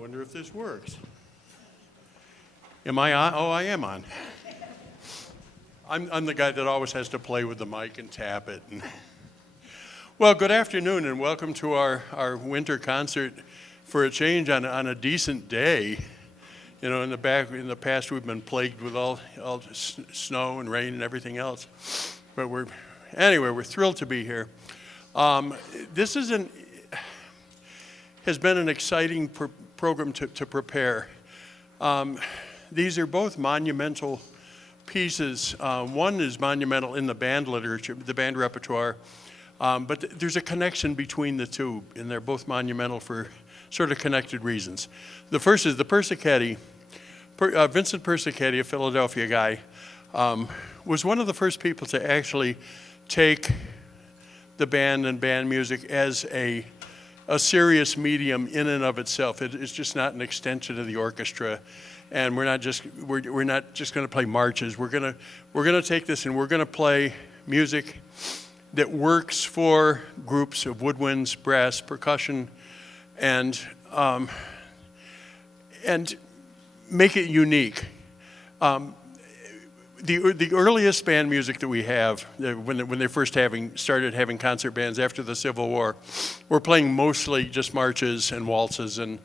wonder if this works. Am I on? Oh, I am on. I'm the guy that always has to play with the mic and tap it. Well, good afternoon and welcome to our winter concert for a change on a decent day. You know, in the past we've been plagued with all snow and rain and everything else. But we're thrilled to be here. This has been an exciting program to prepare. These are both monumental pieces. One is monumental in the band literature, the band repertoire, but there's a connection between the two, and they're both monumental for sort of connected reasons. The first is the Persichetti. Vincent Persichetti, a Philadelphia guy, was one of the first people to actually take the band and band music as a serious medium in and of itself. It's just not an extension of the orchestra, and we're not just going to play marches. We're going to take this and we're going to play music that works for groups of woodwinds, brass, percussion, and make it unique. The earliest band music that we have, when they first started having concert bands after the Civil War, were playing mostly just marches and waltzes and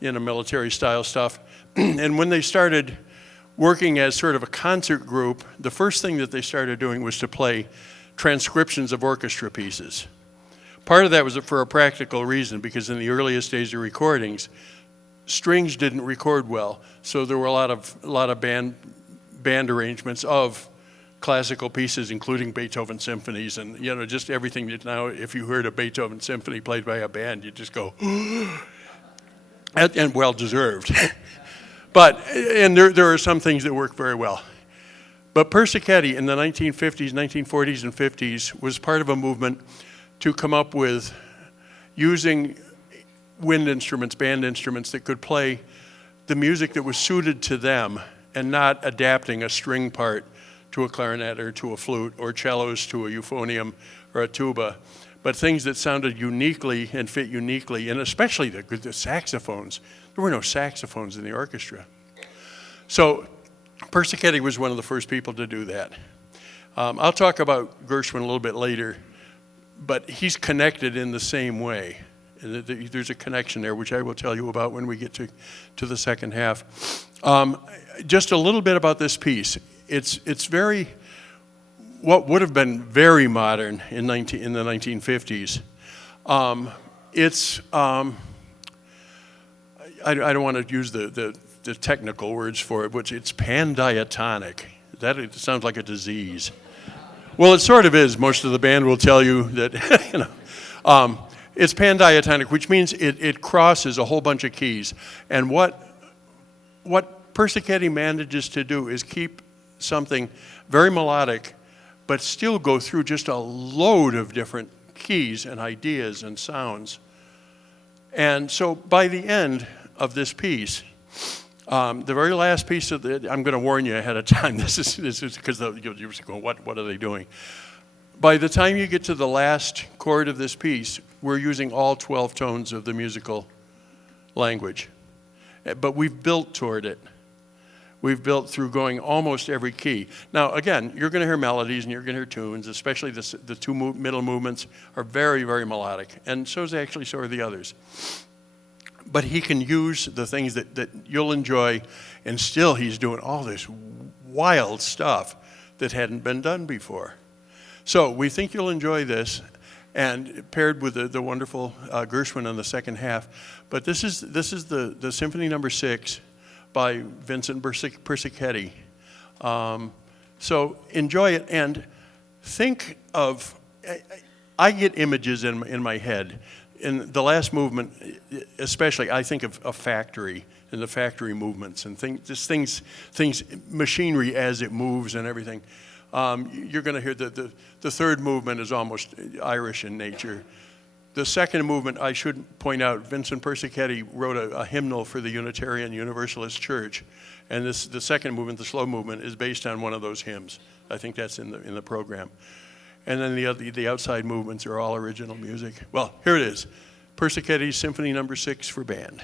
military style stuff. And when they started working as sort of a concert group, the first thing that they started doing was to play transcriptions of orchestra pieces. Part of that was for a practical reason, because in the earliest days of recordings, strings didn't record well, so there were a lot of band arrangements of classical pieces, including Beethoven symphonies, and just everything that now, if you heard a Beethoven symphony played by a band, you just go, and well deserved. But there are some things that work very well. But Persichetti in the 1950s, 1940s, and 50s was part of a movement to come up with using wind instruments, band instruments that could play the music that was suited to them, and not adapting a string part to a clarinet or to a flute, or cellos to a euphonium or a tuba, but things that sounded uniquely and fit uniquely, and especially the saxophones. There were no saxophones in the orchestra. So Persichetti was one of the first people to do that. I'll talk about Gershwin a little bit later, but he's connected in the same way. There's a connection there, which I will tell you about when we get to the second half. Just a little bit about this piece. It's very, what would have been very modern in the 1950s. I don't want to use the technical words for it, which it's pandiatonic. It sounds like a disease. Well, it sort of is. Most of the band will tell you that, it's pandiatonic, which means it crosses a whole bunch of keys. And what Persichetti manages to do is keep something very melodic, but still go through just a load of different keys and ideas and sounds. And so by the end of this piece, the very last piece of I'm going to warn you ahead of time, this is because you're just going, what are they doing? By the time you get to the last chord of this piece, we're using all 12 tones of the musical language. But we've built toward it. We've built through going almost every key. Now, again, you're going to hear melodies and you're going to hear tunes, especially the two middle movements are very, very melodic. And so are the others. But he can use the things that you'll enjoy, and still he's doing all this wild stuff that hadn't been done before. So we think you'll enjoy this, and paired with the wonderful Gershwin on the second half. But this is the Symphony No.6 by Vincent Persichetti. So enjoy it, and think of, I get images in my head. In the last movement, especially, I think of a factory and the factory movements and things, machinery as it moves and everything. You're going to hear the third movement is almost Irish in nature. The second movement, I should point out, Vincent Persichetti wrote a hymnal for the Unitarian Universalist Church, and the second movement, the slow movement, is based on one of those hymns. I think that's in the program. And then the outside movements are all original music. Well, here it is, Persichetti Symphony No.6 for band.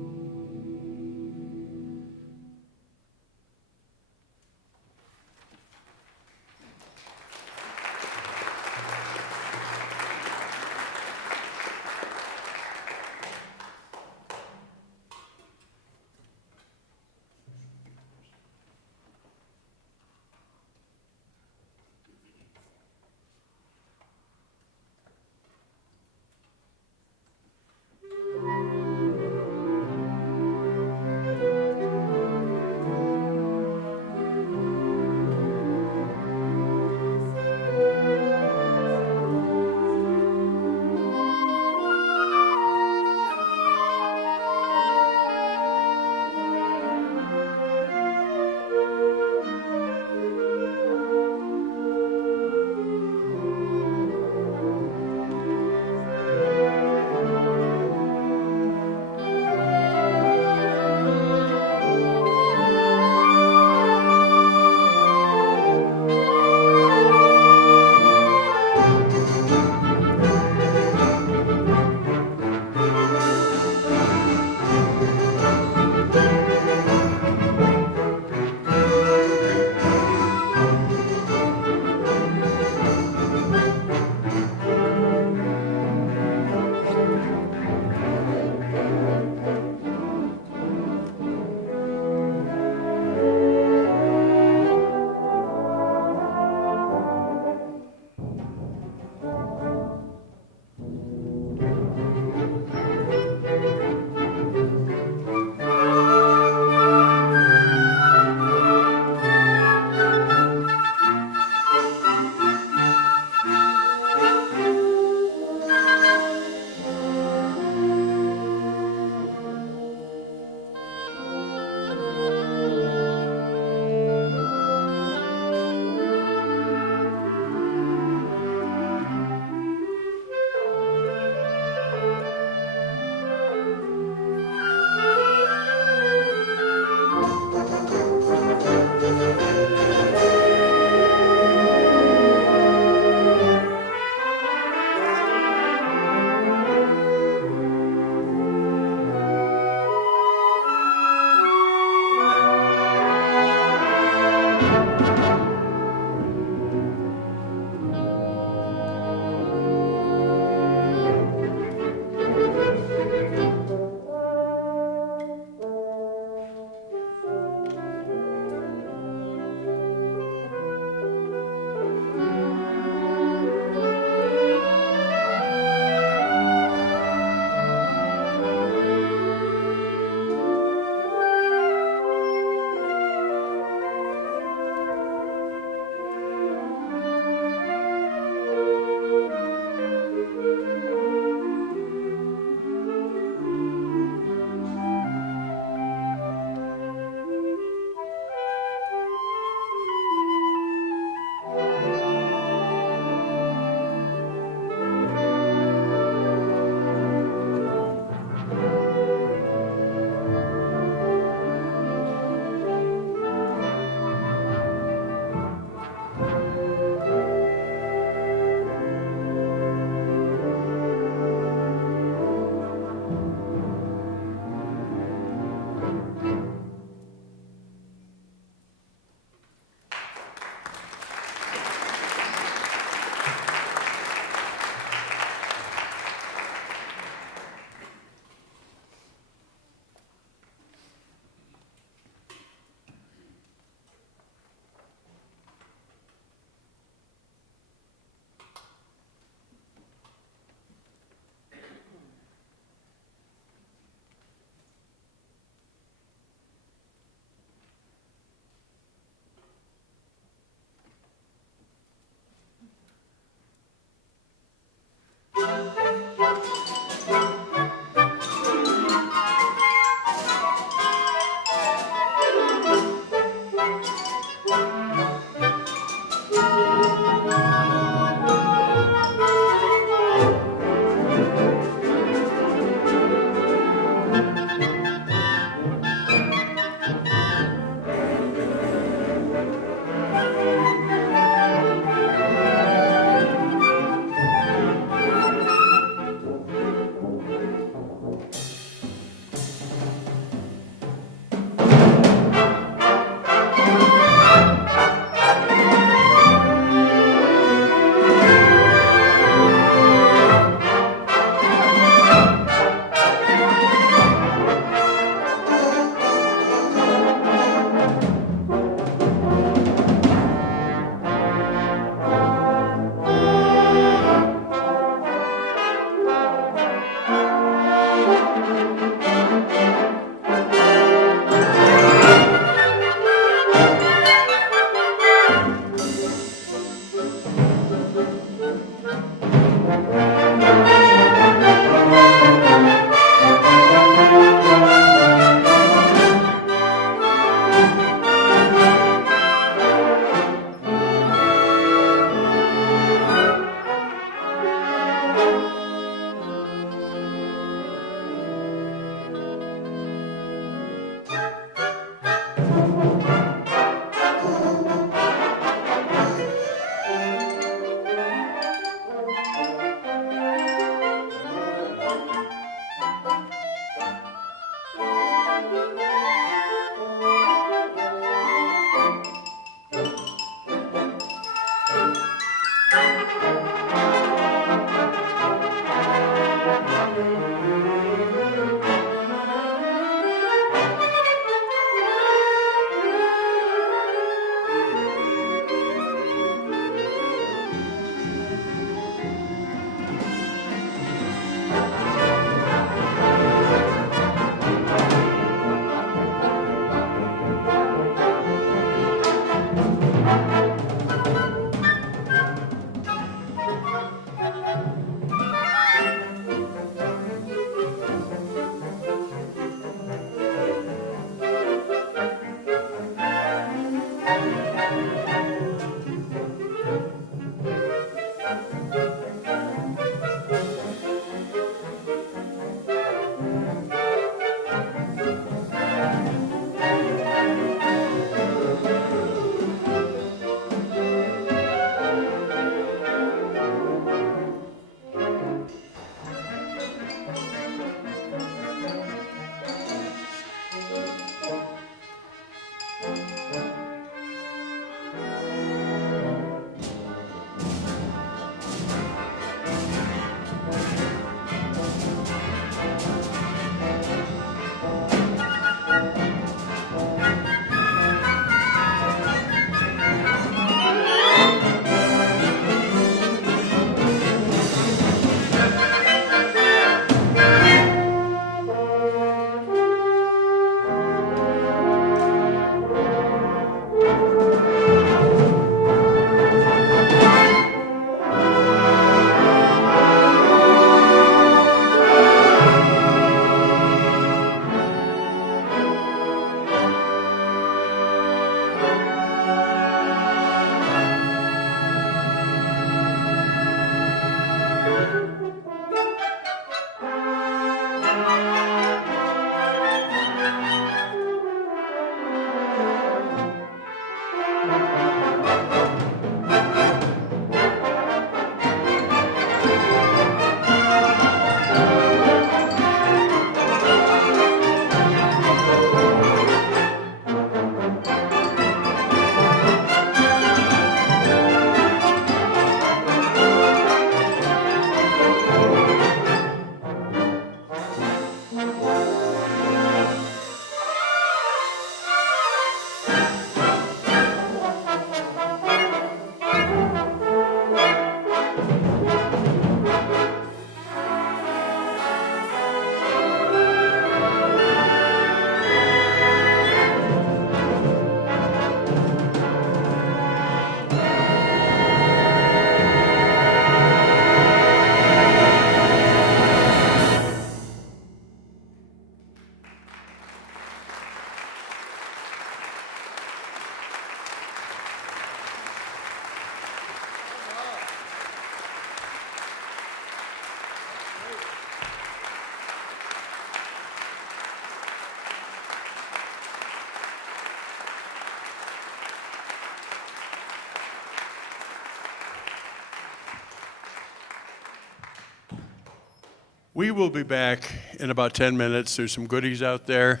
We will be back in about 10 minutes. There's some goodies out there.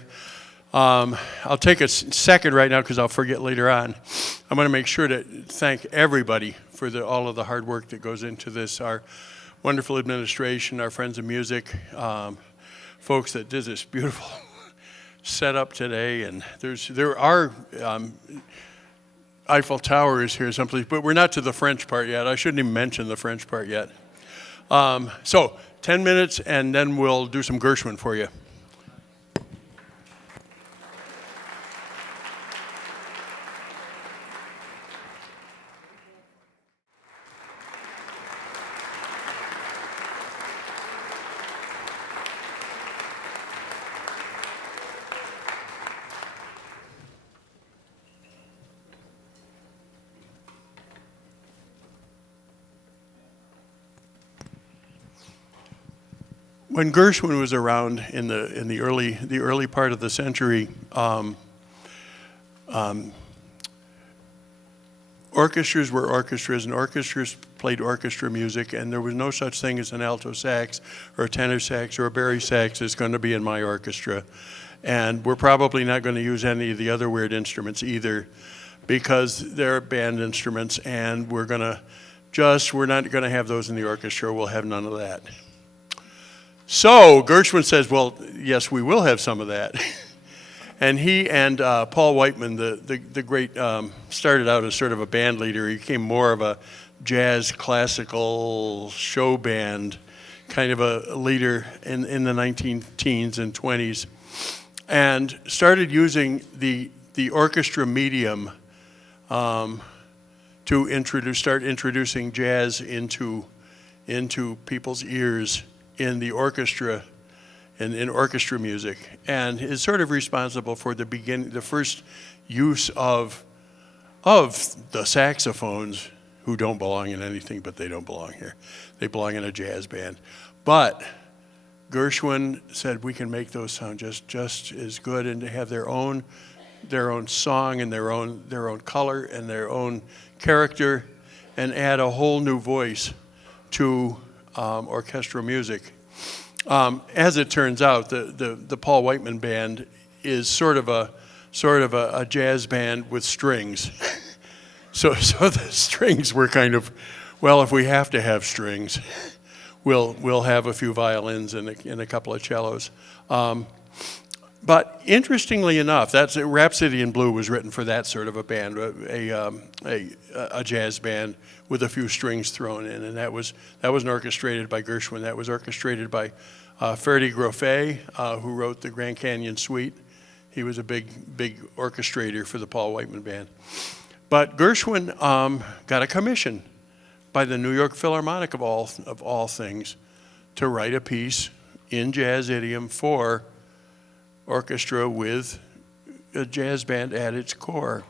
I'll take a second right now because I'll forget later on. I'm going to make sure to thank everybody for all of the hard work that goes into this. Our wonderful administration, our friends of music, folks that did this beautiful setup today. And there are Eiffel Tower is here someplace, but we're not to the French part yet. I shouldn't even mention the French part yet. So 10 minutes, and then we'll do some Gershwin for you. When Gershwin was around in the early part of the century, orchestras were orchestras, and orchestras played orchestra music, and there was no such thing as an alto sax or a tenor sax or a bari sax is going to be in my orchestra. And we're probably not going to use any of the other weird instruments either, because they're band instruments, and we're not going to have those in the orchestra. We'll have none of that. So Gershwin says, well, yes, we will have some of that. And he and Paul Whiteman, the great, started out as sort of a band leader. He became more of a jazz classical show band kind of a leader in the 19-teens and 20s, and started using the orchestra medium to start introducing jazz into people's ears in the orchestra, in orchestra music, and is sort of responsible for the first use of the saxophones, who don't belong in anything, but they don't belong here. They belong in a jazz band. But Gershwin said we can make those sound just as good, and to have their own song and their own color and their own character, and add a whole new voice to orchestral music. As it turns out, the Paul Whiteman band is sort of a jazz band with strings. So the strings were kind of, well, if we have to have strings, we'll have a few violins and a couple of cellos. But interestingly enough, that's Rhapsody in Blue was written for that sort of a band, a jazz band with a few strings thrown in, and that wasn't orchestrated by Gershwin. That was orchestrated by Ferdy Groffet, who wrote the Grand Canyon Suite. He was a big orchestrator for the Paul Whiteman Band. But Gershwin got a commission by the New York Philharmonic of all things to write a piece in jazz idiom for orchestra with a jazz band at its core.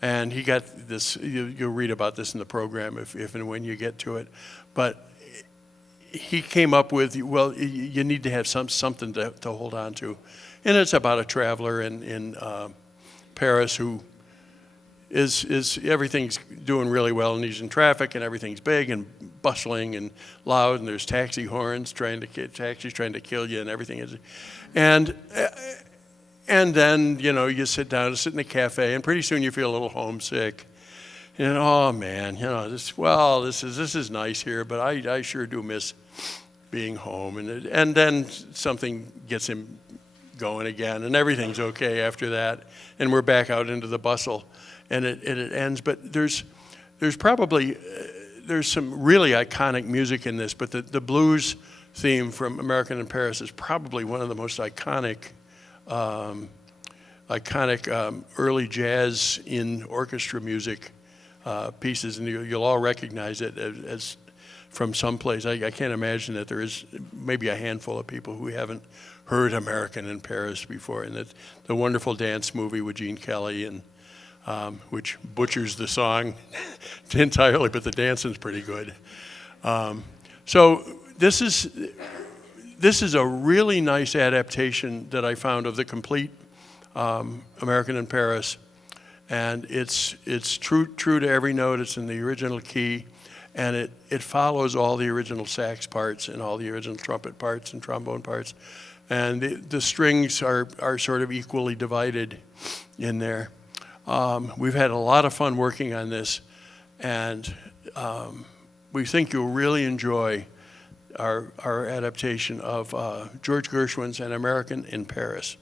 And he got this, you'll read about this in the program if and when you get to it. But he came up with, well, you need to have something to hold on to. And it's about a traveler in Paris who is everything's doing really well, and he's in traffic, and everything's big and bustling and loud, and there's taxi horns taxis trying to kill you, and everything is, and then you sit down to sit in a cafe, and pretty soon you feel a little homesick, and oh man, this is nice here, but I sure do miss being home, and then something gets him going again, and everything's okay after that, and we're back out into the bustle. And it ends, but there's probably some really iconic music in this, but the blues theme from American in Paris is probably one of the most iconic early jazz in orchestra music pieces, and you'll all recognize it as from someplace. I can't imagine that there is maybe a handful of people who haven't heard American in Paris before, and the wonderful dance movie with Gene Kelly and which butchers the song entirely, but the dancing's pretty good. So this is a really nice adaptation that I found of the complete American in Paris, and it's true to every note. It's in the original key, and it follows all the original sax parts and all the original trumpet parts and trombone parts, and the strings are sort of equally divided in there. We've had a lot of fun working on this, and we think you'll really enjoy our adaptation of George Gershwin's An American in Paris.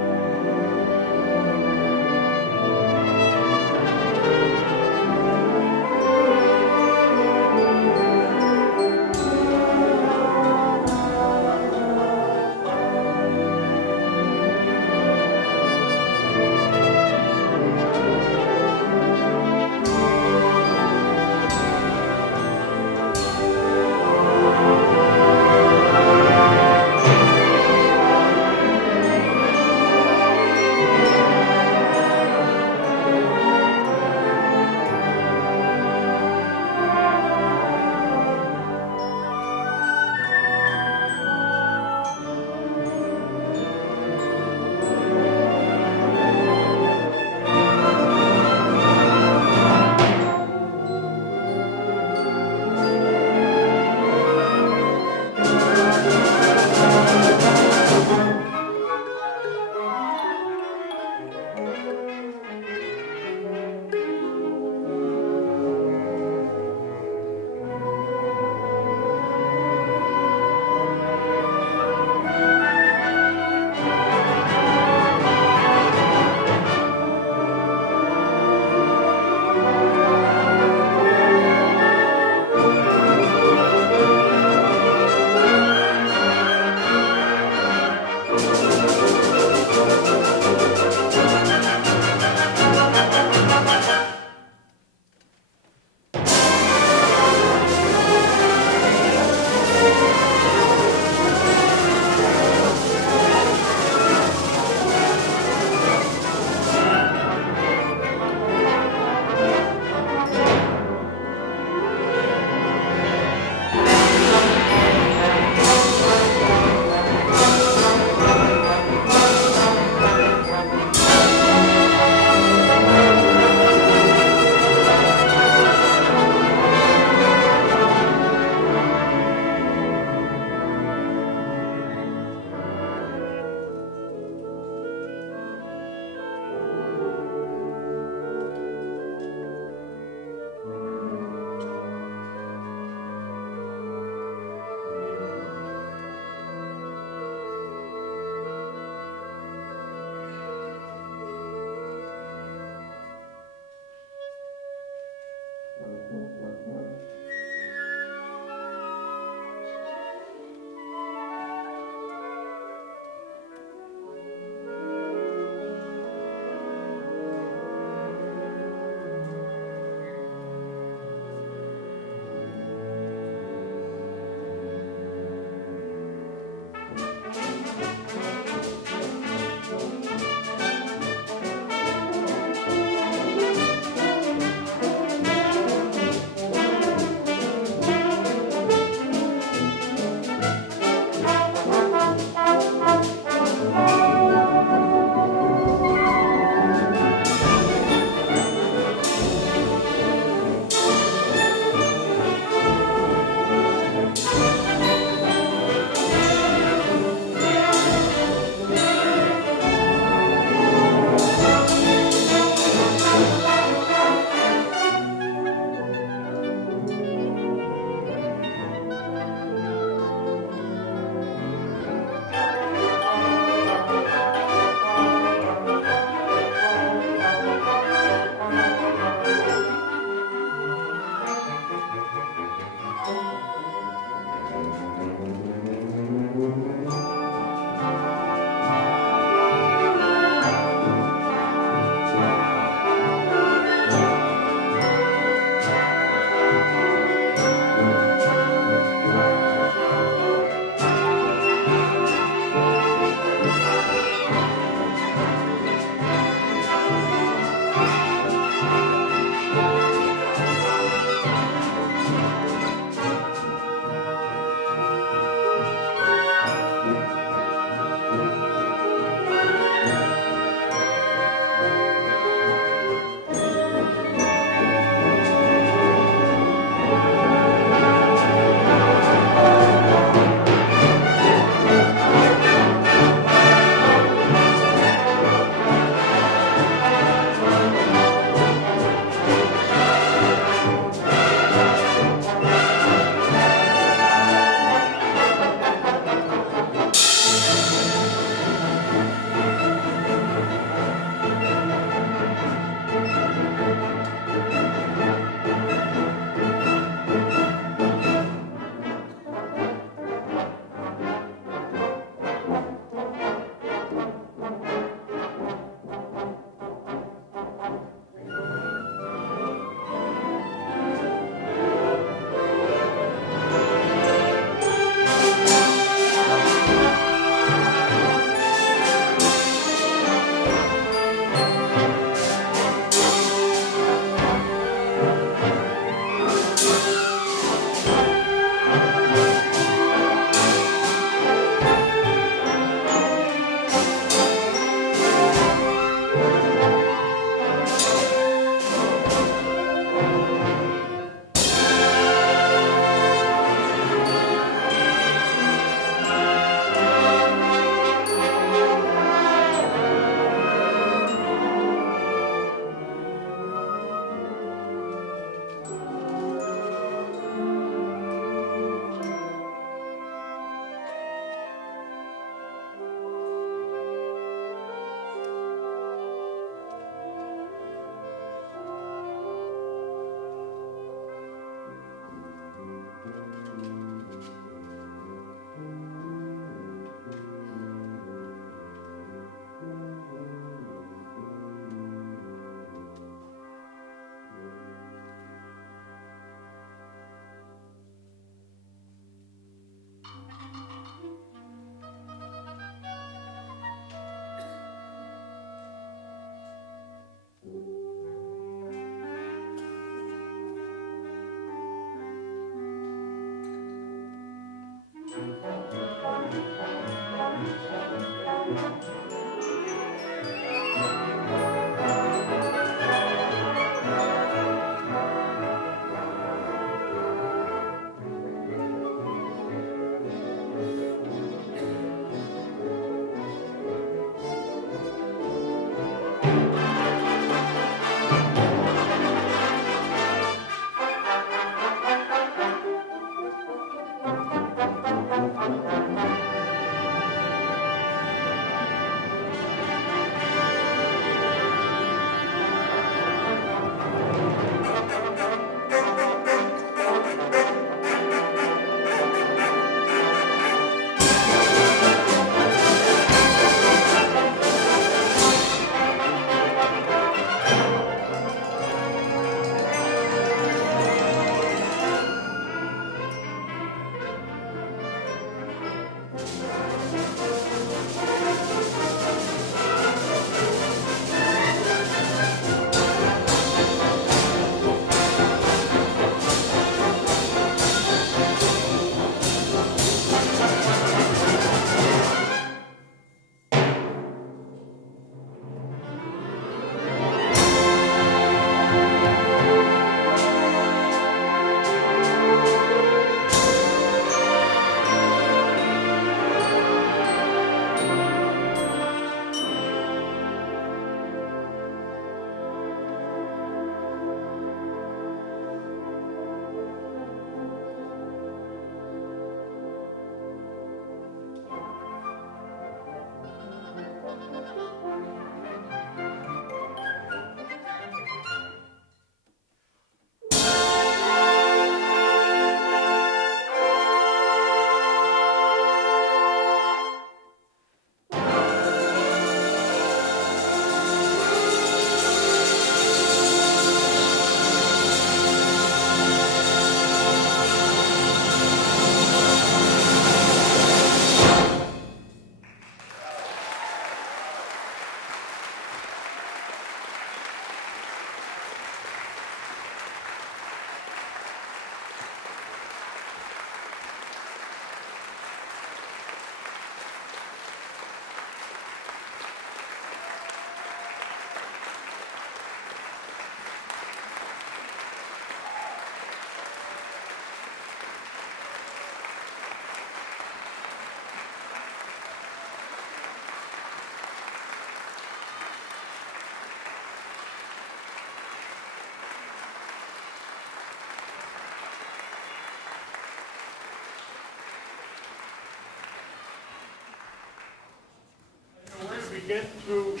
Get to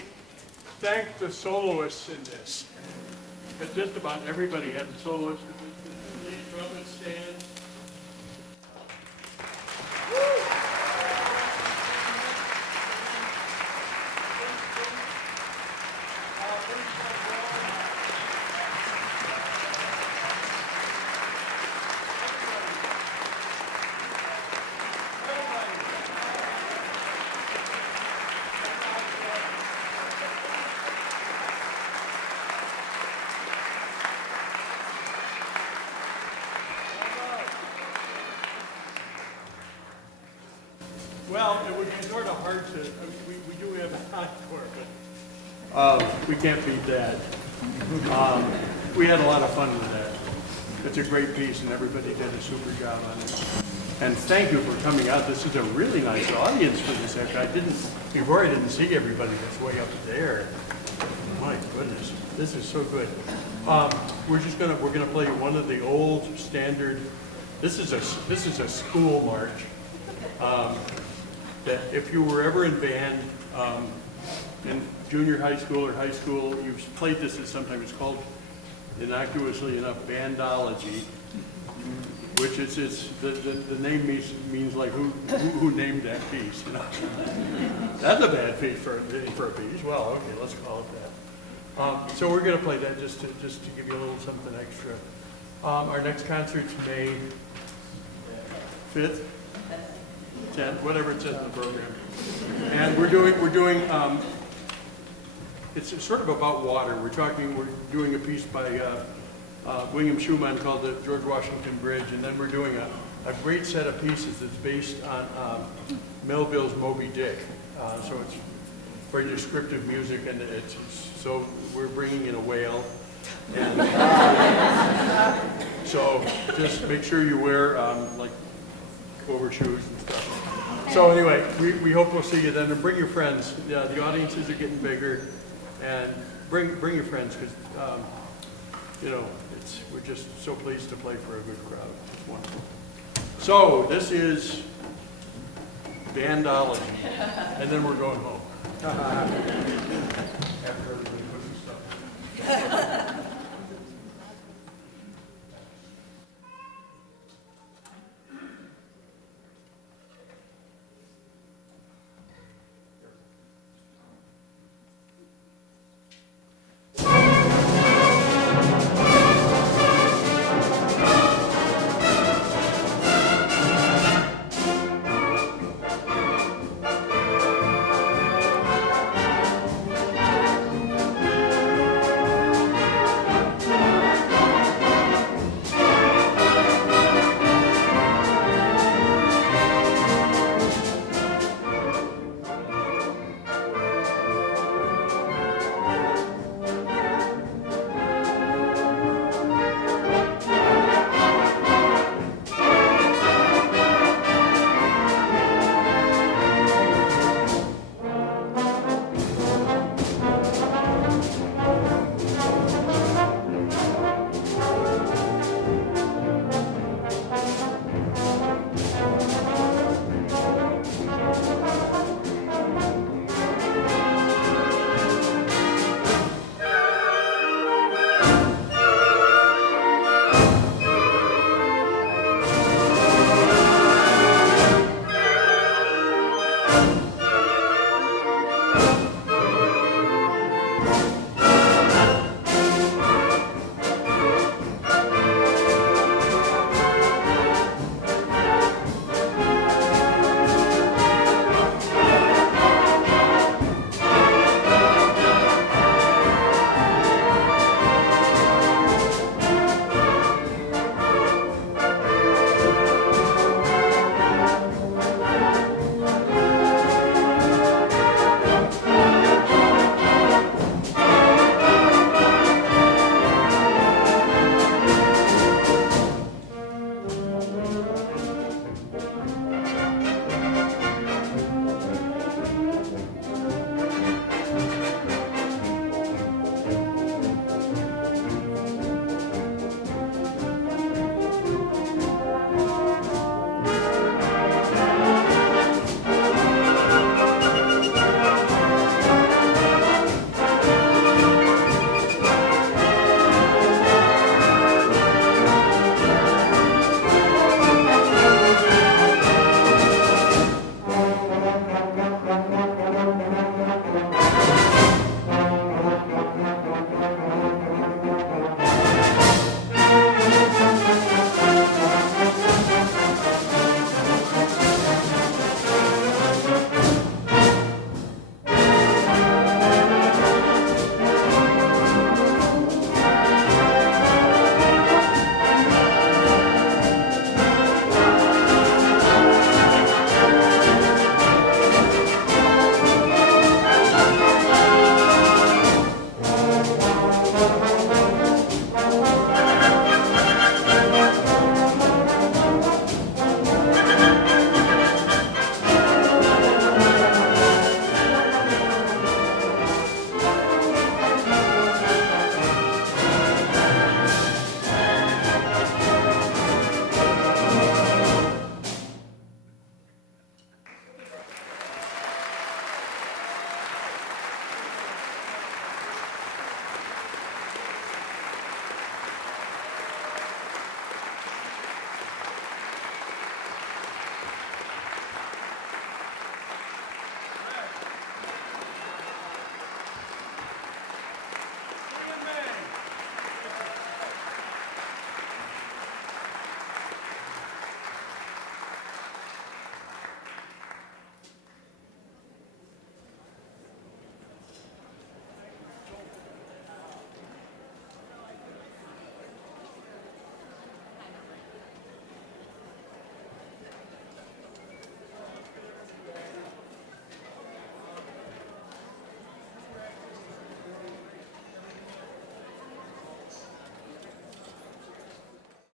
thank the soloists in this. But just about everybody had the soloists. Please trumpet stand. Well, it would be sort of hard to, we do have an encore, but we can't beat that. We had a lot of fun with that. It's a great piece, and everybody did a super job on it. And thank you for coming out. This is a really nice audience for this actually. Before I didn't see everybody that's way up there. My goodness, this is so good. We're gonna play one of the old standard. This is a school march. That if you were ever in band, in junior high school or high school, you've played this at sometimes. It's called, innocuously enough, bandology, which is the name means like who named that piece. You know? That's a bad piece for a piece. Well, okay, let's call it that. So we're going to play that just to give you a little something extra. Our next concert's May 5th. 10th, whatever it says in the program. And we're doing it's sort of about water. We're doing a piece by William Schumann called the George Washington Bridge, and then we're doing a great set of pieces that's based on Melville's Moby Dick. So it's very descriptive music, and so we're bringing in a whale. And so just make sure you wear like overshoes and stuff. So anyway, we hope we'll see you then, and bring your friends. Yeah, the audiences are getting bigger, and bring your friends, because you know, we're just so pleased to play for a good crowd. It's wonderful. So this is Bandology, and then we're going home. After everybody puts the stuff.